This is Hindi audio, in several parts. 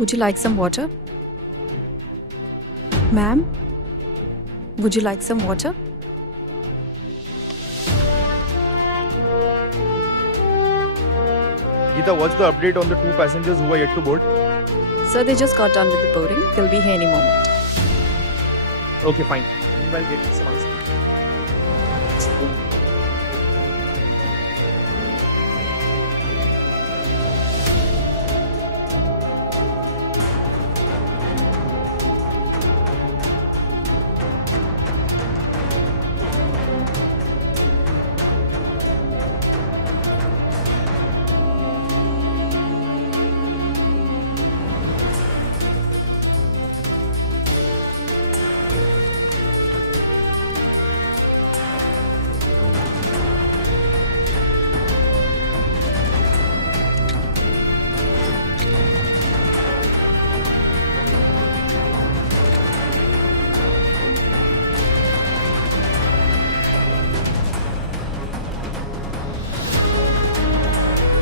Would you like some water? Ma'am, would you like some water? Geeta, what's the update on the two passengers who are yet to board? Sir, they just got done with the boarding. They'll be here any moment. Okay, fine. Meanwhile, get some answer.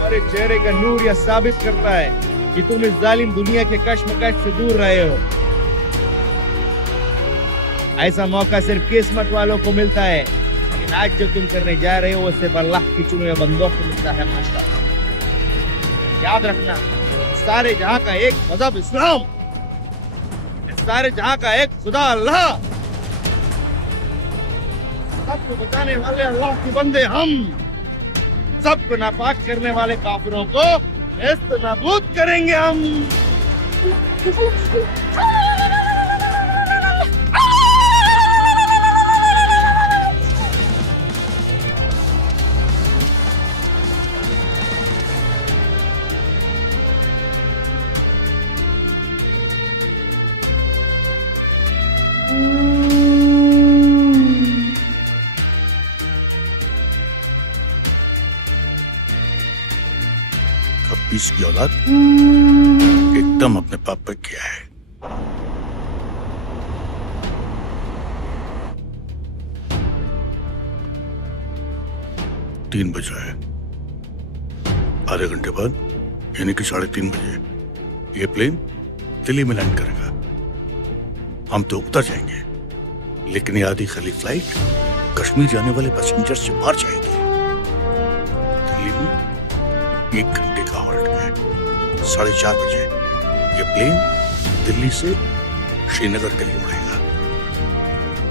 तुम्हारे चेहरे का नूर यह साबित करता है कि तुम इस जालिम दुनिया के कश्मकश से दूर रहे हो। ऐसा मौका सिर्फ किस्मत वालों को मिलता है, लेकिन आज जो तुम करने जा रहे हो वो सिर्फ अल्लाह की चुने हुए बंदों को मिलता है। माशाअल्लाह। याद रखना, सारे जहां का एक मजहब इस्लाम, सारे जहां का एक खुदा अल्लाह, सबको बचाने वाले अल्लाह के बंदे हम, सबको नापाक करने वाले काफिरों को नेस्त नाबूद करेंगे हम। इसकी औलाद एकदम अपने पाप पे किया है। तीन बजा है, आधे घंटे बाद यानी कि 3:30 बजे ये प्लेन दिल्ली में लैंड करेगा। हम तो उतर जाएंगे, लेकिन ये आधी खाली फ्लाइट कश्मीर जाने वाले पैसेंजर से बाहर जाएगी। दिल्ली में 1 घंटे का हॉल्ट है। 4:30 बजे ये प्लेन दिल्ली से श्रीनगर के लिए उड़ेगा।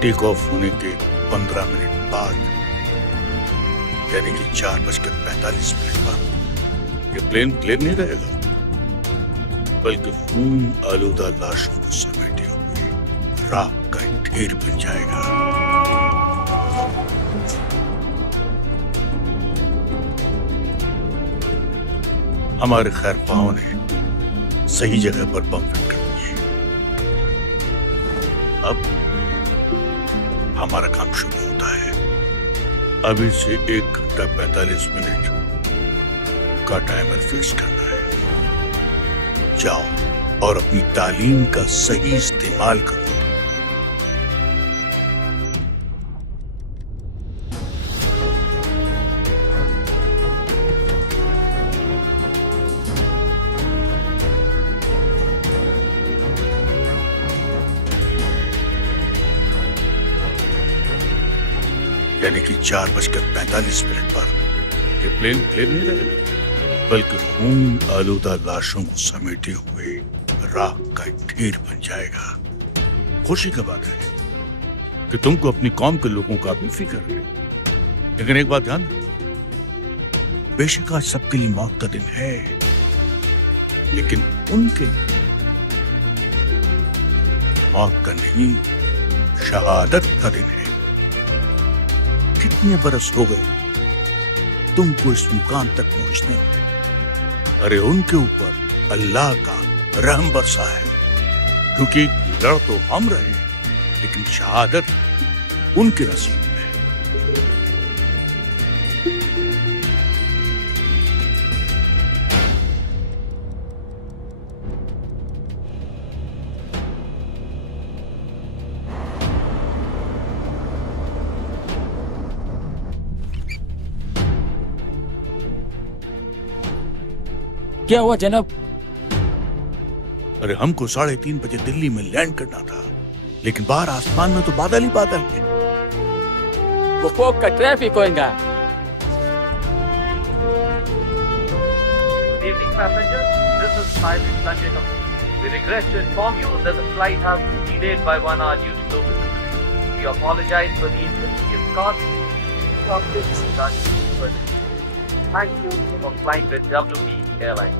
टेक ऑफ होने के 15 मिनट बाद यानी कि 4:45 बाद ये प्लेन नहीं रहेगा, बल्कि खून आलूदा लाशों को समेटे हुए राख का एक ढेर बन जाएगा। हमारे खैरख्वाहों ने सही जगह पर बम फिट कर दिए। अब हमारा काम शुरू होता है। अभी से 1 घंटा 45 मिनट का टाइमर फिक्स करना है। जाओ और अपनी तालीम का सही इस्तेमाल करो। यानी कि 4:45 पर ये प्लेन नहीं रहेगा, बल्कि खून आलूदा लाशों को समेटे हुए राख का एक ढेर बन जाएगा। खुशी की बात है कि तुमको अपनी कौम के लोगों का भी फिक्र है, लेकिन एक बात ध्यान दो, बेशक आज सबके लिए मौत का दिन है, लेकिन उनके मौत का नहीं, शहादत का दिन है। कितने बरस हो गए तुमको इस मुकाम तक पहुंचने में? अरे उनके ऊपर अल्लाह का रहम बरसा है, क्योंकि लड़ तो हम रहे, लेकिन शहादत उनके नसीब में। क्या हुआ जनाब? अरे हमको 3:30 बजे दिल्ली में लैंड करना था, लेकिन बाहर आसमान में तो बादल ही बादल है। वो फोक का ट्रैफिक होएगा। Evening passengers, this is Pilot Sanjay Kapoor. We regret to inform you that the flight has been delayed by 1 hour due to local visibility. We apologize for the inconvenience caused. Thank you for flying with WP Airlines.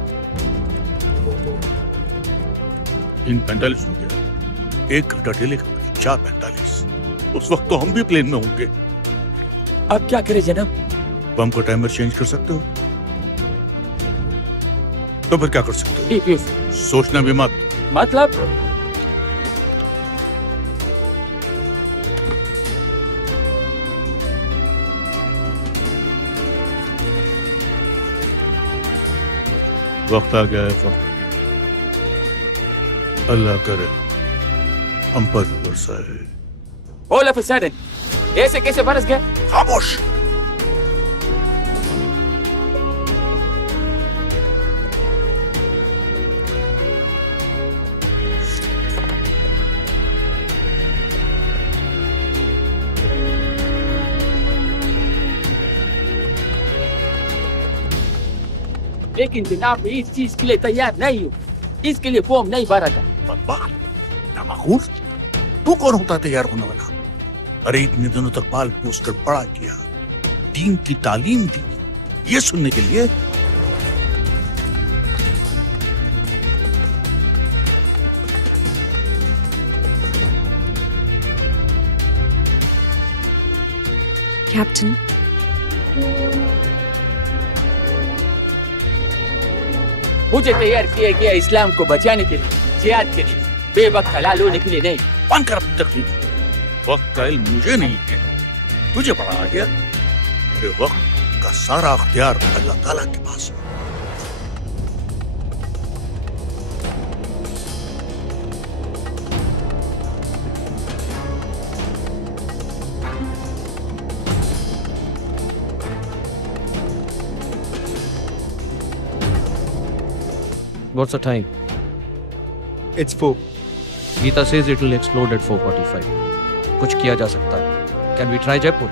3:45 हो गया, 1 घंटा डिले का मतलब 4:45। उस वक्त तो हम भी प्लेन में होंगे। अब क्या करें जनाब? बम को टाइमर चेंज कर सकते हो? तो फिर क्या कर सकते हो? डिफ्यूज। सोचना भी मत। मतलब वक्त आ गया है वक्त। अल्लाह करे हम पर भी बरसाए। ऑल ऑफ अ सडन ऐसे कैसे बरस गया? खामोश। लेकिन जनाब इस चीज के लिए तैयार नहीं हूँ। इसके लिए फॉर्म नहीं भरा था। बदबाक, नामाकूल, तू कौन होता है तैयार होने वाला? अरे इतने दिनों तक बाल पोस कर पढ़ा किया, दीन की तालीम दी, ये सुनने के लिए? Captain, मुझे तैयार किया गया इस्लाम को बचाने के लिए, जिहाद के लिए, बेवक्त हलाल होने के लिए नहीं। बंद कर अपनी तकलीफ। वक्त का इल्म मुझे नहीं है, तुझे पढ़ा आ गया। ये वक्त का सारा अख्तियार अल्लाह ताला के पास है। What's the time? It's 4. Geeta says it will explode at 4:45. कुछ किया जा सकता है. Can we try Jaipur?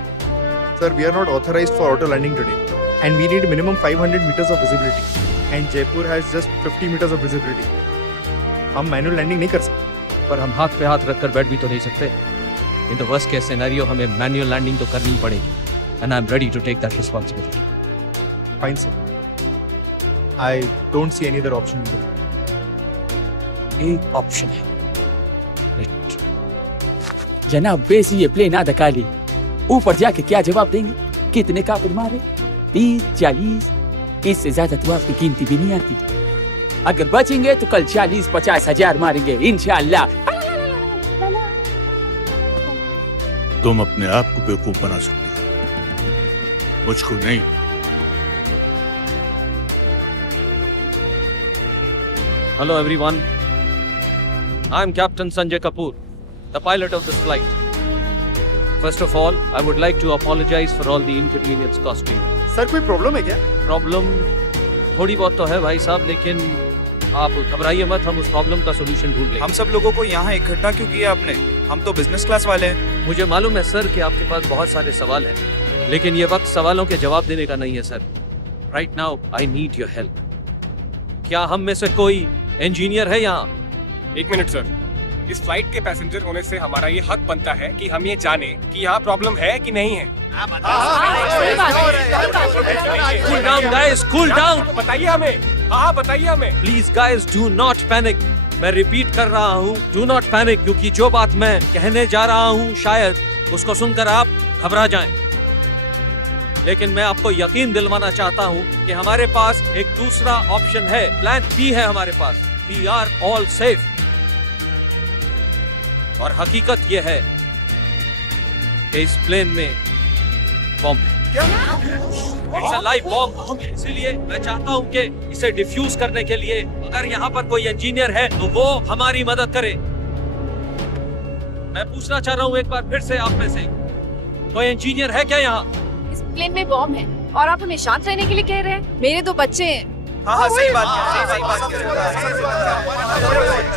Sir, we are not authorized for auto landing today. And we need minimum 500 meters of visibility. And Jaipur has just 50 meters of visibility. हम manual landing नहीं कर सकते. पर हम हाथ पे हाथ रखकर बैठ भी तो नहीं सकते. In the worst case scenario हमें manual landing तो करनी ही पड़ेगी. And I'm ready to take that responsibility. Fine, sir. I don't see any other option either. एक ऑप्शन है। जनाब वैसे ये प्लेन आधा खाली, ऊपर जाके क्या जवाब देंगे? कितने काफिर मारे? 30, 40, इससे ज्यादा तो आपकी गिनती भी नहीं आती। अगर बचेंगे तो कल 40-50 हजार मारेंगे इंशाअल्लाह। तुम अपने आप को बेवकूफ बना सकते हो, मुझको नहीं। Hello everyone. I'm Captain Sanjay Kapoor, the pilot of this flight. First of all, I would like to apologize for all the inconvenience caused to you. Sir, कोई problem है क्या? Problem थोड़ी बहुत तो है भाई साहब, लेकिन आप घबराइए मत, हम उस प्रॉब्लम का सोल्यूशन ढूंढ लेंगे। हम सब लोगों को यहाँ इकट्ठा क्यों किया आपने? हम तो बिजनेस क्लास वाले हैं। मुझे मालूम है सर कि आपके पास बहुत सारे सवाल हैं, लेकिन ये वक्त सवालों के जवाब देने का नहीं है sir. Right now, I need your help. क्या हम में से कोई इंजीनियर है यहाँ? एक मिनट सर, इस फ्लाइट के पैसेंजर होने से हमारा ये हक बनता है कि हम ये जाने कि यहाँ प्रॉब्लम है कि नहीं है। Cool down guys, cool down. बताइए हमें, हाँ बताइए हमें। Please guys, do not panic. मैं रिपीट कर रहा हूँ, do not panic, क्योंकि जो बात मैं कहने जा रहा हूँ शायद उसको सुनकर आप घबरा जाएं। लेकिन मैं आपको यकीन दिलवाना चाहता हूँ कि हमारे पास एक दूसरा ऑप्शन है, प्लान बी है हमारे पास। We are all safe. और हकीकत यह है कि इस प्लेन में बॉम्ब है। It's a live bomb. इसीलिए मैं चाहता हूँ कि इसे डिफ्यूज करने के लिए अगर यहाँ पर कोई इंजीनियर है तो वो हमारी मदद करे। मैं पूछना चाह रहा हूँ एक बार फिर से आप में से, कोई इंजीनियर है क्या यहाँ? इस प्लेन में बॉम्ब है और आप हमें शांत रहने के लिए कह रहे हैं? मेरे 2 बच्चे हैं। हाँ सही बात है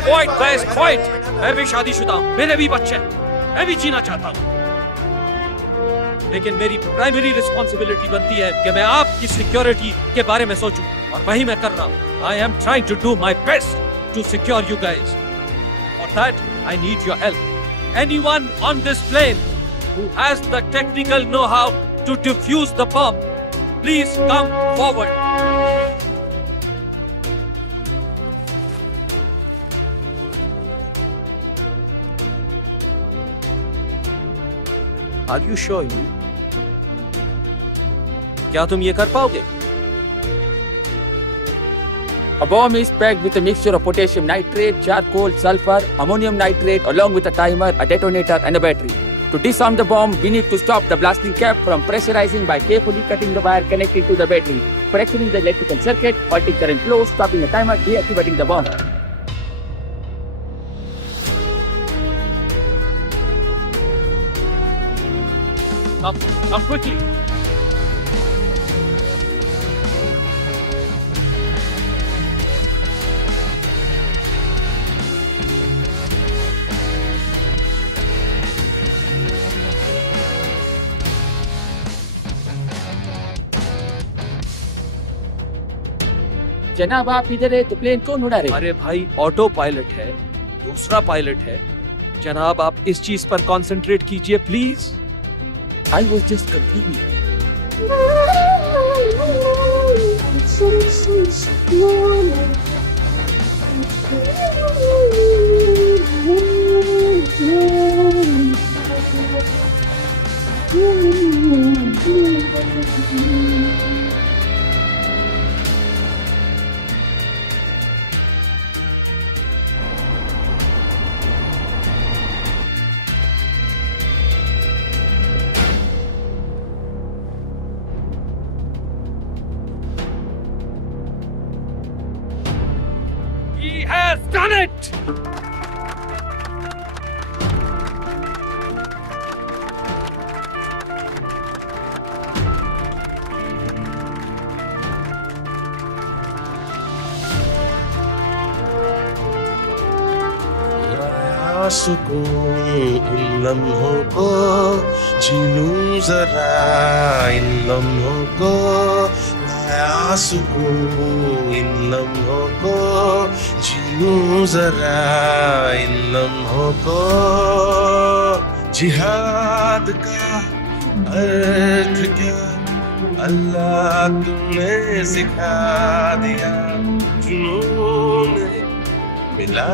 क्वाइट गाइस क्वाइट। मैं भी शादीशुदा हूँ, मेरे भी बच्चे हैं, मैं भी जीना चाहता हूँ, लेकिन मेरी प्राइमरी रिस्पॉन्सिबिलिटी बनती है कि मैं आपकी सिक्योरिटी के बारे में सोचूं, और वही मैं कर रहा हूँ। I am trying to do my best to secure you guys. For that I need your help. Anyone on this plane who has the technical know-how to defuse the bomb, please come forward. Are you sure you? क्या तुम ये कर पाओगे? A bomb is packed with a mixture of potassium nitrate, charcoal, sulfur, ammonium nitrate, along with a timer, a detonator, and a battery. To disarm the bomb, we need to stop the blasting cap from pressurizing by carefully cutting the wire connecting to the battery, fracturing the electrical circuit, halting current flow, stopping the timer, deactivating the bomb. Come quickly. जनाब आप इधर है तो प्लेन कौन उड़ा रहे? अरे भाई ऑटो पायलट है, दूसरा पायलट है। जनाब आप इस चीज पर कंसंट्रेट कीजिए please. I was just confused. He has done it! सुकून इन लम्हों को जीनूं जरा इन लम्हों को नया सुकून इन लम्हों को जीनूं जरा इन लम्हों को जिहाद का अर्थ क्या अल्लाह तुमने सिखा दिया जुनून मिला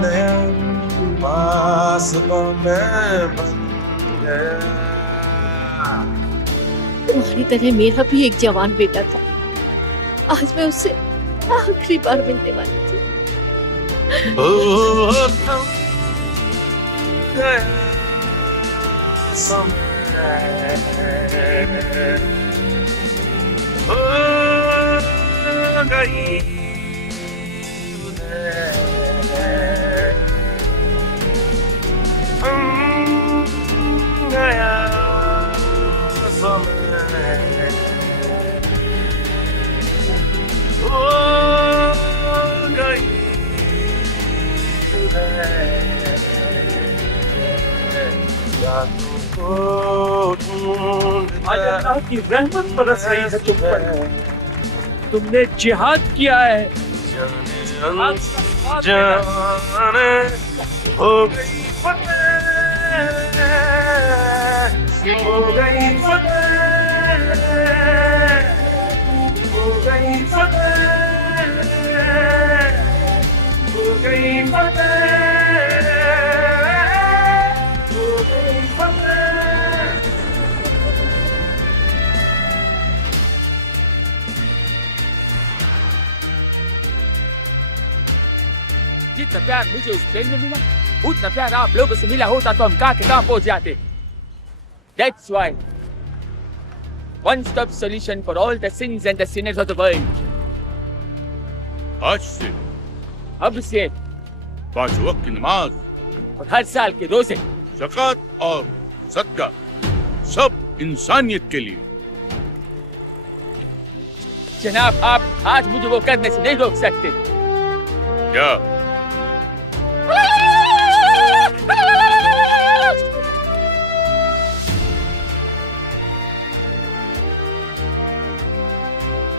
नया मैं बन गया। तुम्हारी तरह मेरा भी एक जवान बेटा था, आज मैं उससे आखिरी बार मिलने वाली थी। ओ थम गया समय हो गई गया समय हो गई रातों को ढूंढता आज अल्लाह की रहमत बरस रही है तुम पर। तुमने जिहाद किया है। जाने हो गई फतेह हो गई फतेह हो गई फतेह हो गई फतेह हो गई फतेह। जितना प्यार मुझे उस प्लेन में मिला, उतना प्यार आप लोगों से मिला होता तो हम कहाँ के कहाँ पहुंच जाते। That's why one-stop solution for all the sins and the sinners of the world. आज से अब से 5 वक्त की नमाज और हर साल के रोजे, ज़कात और सदका सब इंसानियत के लिए। जनाब आप आज मुझे वो करने से नहीं रोक सकते। क्या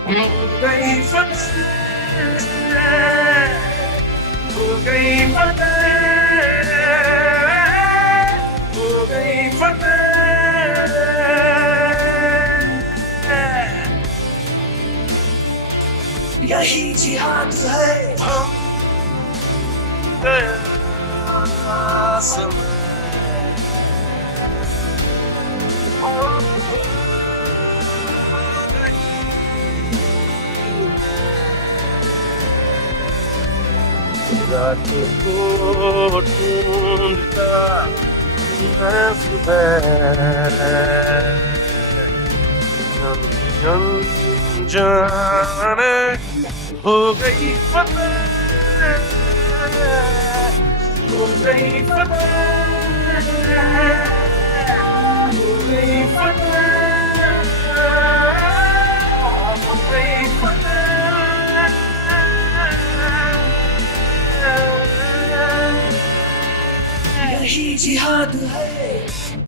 हो गई फतेह, हो गई फतेह, हो गई फतेह। यही जिहाद है हम समय रात को ढूंढता मैं सुबह जाने हो गई फतेह, हो गई फतेह, हो गई फतेह, हो गई फतेह। यही जिहाद है